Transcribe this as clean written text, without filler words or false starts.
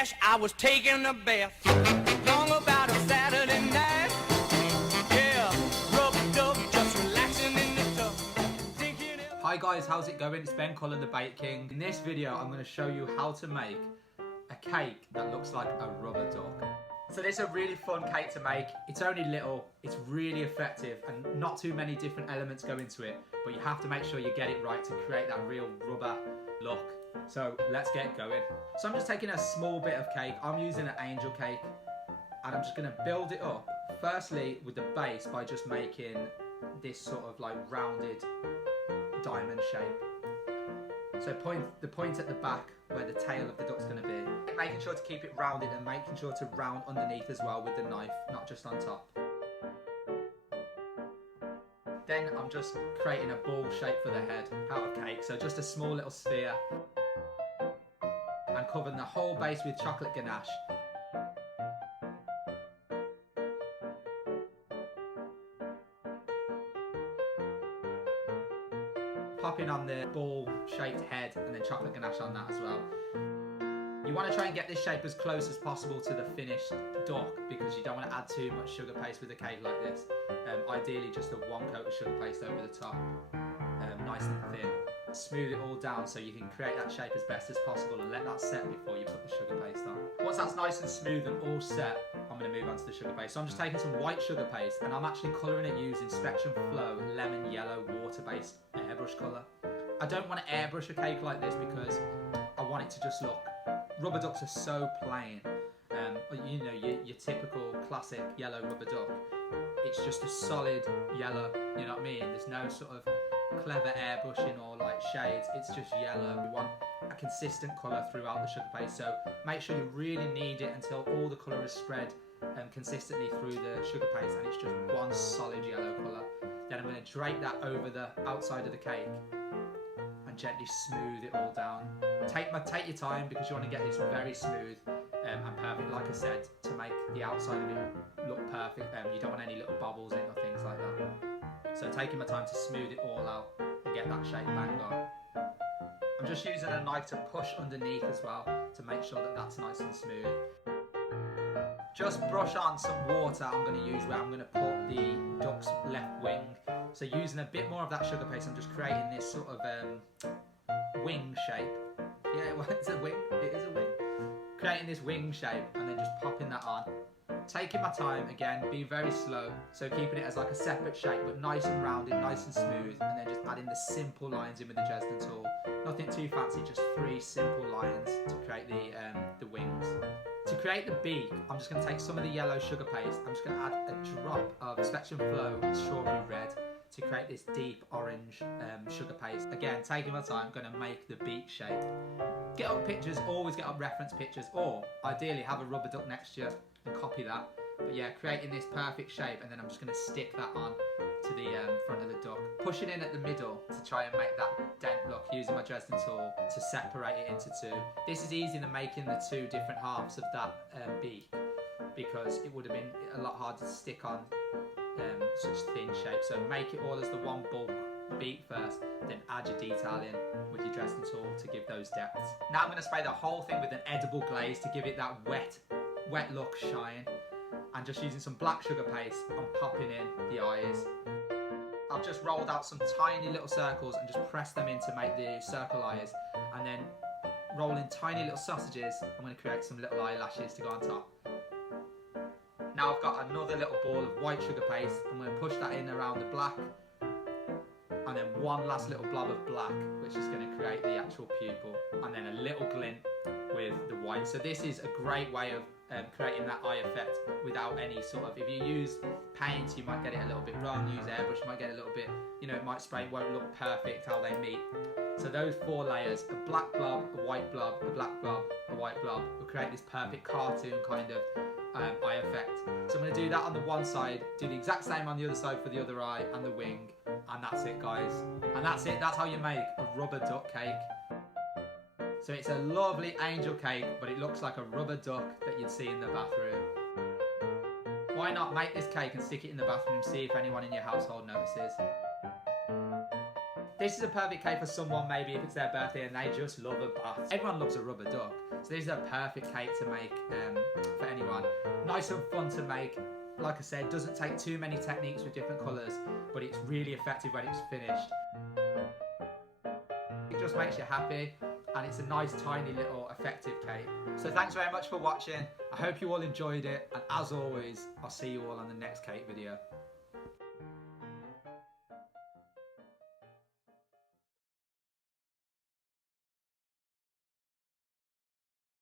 dash, I was taking a bath. Long about a Saturday night. Yeah, rub-a-dub, just relaxing in the tub. Hi guys, how's it going? It's Ben Cullen, the Bake King. In this video, I'm going to show you how to make a cake that looks like a rubber duck. So this is a really fun cake to make. It's only little, it's really effective, and not too many different elements go into it, but you have to make sure you get it right to create that real rubber look. So let's get going. So I'm just taking a small bit of cake. I'm using an angel cake, and I'm just going to build it up. Firstly, with the base, by just making this sort of like rounded diamond shape. So the point at the back where the tail of the duck's going to be. Making sure to keep it rounded and making sure to round underneath as well with the knife, not just on top. Then I'm just creating a ball shape for the head out of cake. So just a small little sphere. And covering the whole base with chocolate ganache. Popping on the ball-shaped head and then chocolate ganache on that as well. You want to try and get this shape as close as possible to the finished duck because you don't want to add too much sugar paste with a cake like this. Ideally just a one coat of sugar paste over the top, nice and thin. Smooth it all down so you can create that shape as best as possible and let that set before you put the sugar paste on. Once that's nice and smooth and all set, I'm going to move on to the sugar paste. So I'm just taking some white sugar paste and I'm actually colouring it using Spectrum Flow Lemon Yellow water-based airbrush colour. I don't want to airbrush a cake like this because I want it to just look... Rubber ducks are so plain. You know, your typical classic yellow rubber duck. It's just a solid yellow, you know what I mean? There's no sort of clever airbrushing or like shades, it's just yellow. We want a consistent colour throughout the sugar paste, so make sure you really knead it until all the colour is spread consistently through the sugar paste and it's just one solid yellow colour. Then I'm going to drape that over the outside of the cake and gently smooth it all down. Take your time because you want to get this very smooth and perfect, like I said, to make the outside of it look perfect. You don't want any little bubbles in or things like that. So taking my time to smooth it all out and get that shape bang on. I'm just using a knife to push underneath as well to make sure that that's nice and smooth. Just brush on some water I'm going to use where I'm going to put the duck's left wing. So using a bit more of that sugar paste, I'm just creating this sort of wing shape. Yeah, well, it's a wing. It is a wing. Creating this wing shape and then just popping that on. Taking my time again, be very slow. So keeping it as like a separate shape, but nice and rounded, nice and smooth, and then just adding the simple lines in with the Dresden tool. Nothing too fancy, just 3 simple lines to create the wings. To create the beak, I'm just going to take some of the yellow sugar paste. I'm just going to add a drop of Spectrum Flow Strawberry Red to create this deep orange sugar paste. Again, taking my time, I'm going to make the beak shape. Get up pictures, always get up reference pictures, or ideally have a rubber duck next to you and copy that. But yeah, creating this perfect shape, and then I'm just going to stick that on to the front of the duck. Pushing in at the middle to try and make that dent look, using my Dresden tool to separate it into 2. This is easier than making the 2 different halves of that beak because it would have been a lot harder to stick on such thin shape. So make it all as the one bulk beak first, then add your detail in with your Dresden tool to give those depths. Now I'm going to spray the whole thing with an edible glaze to give it that wet look shine, and just using some black sugar paste and popping in the eyes. I've just rolled out some tiny little circles and just pressed them in to make the circle eyes, and then rolling tiny little sausages. I'm going to create some little eyelashes to go on top. Now I've got another little ball of white sugar paste. I'm going to push that in around the black, and then one last little blob of black, which is going to create the actual pupil, and then a little glint with the white. So this is a great way of creating that eye effect without any sort of... If you use paint, you might get it a little bit wrong. Use airbrush, you might get a little bit... You know, it might spray, it won't look perfect how they meet. So those 4 layers, a black blob, a white blob, a black blob, a white blob, will create this perfect cartoon kind of eye effect. So I'm going to do that on the one side, do the exact same on the other side for the other eye and the wing, and that's it, guys. And that's it, that's how you make a rubber duck cake. So it's a lovely angel cake, but it looks like a rubber duck that you'd see in the bathroom. Why not make this cake and stick it in the bathroom and see if anyone in your household notices? This is a perfect cake for someone, maybe if it's their birthday and they just love a bath. Everyone loves a rubber duck, so this is a perfect cake to make for anyone. Nice and fun to make. Like I said, doesn't take too many techniques with different colours, but it's really effective when it's finished. It just makes you happy, and it's a nice, tiny, little, effective cake. So thanks very much for watching. I hope you all enjoyed it, and as always, I'll see you all on the next cake video.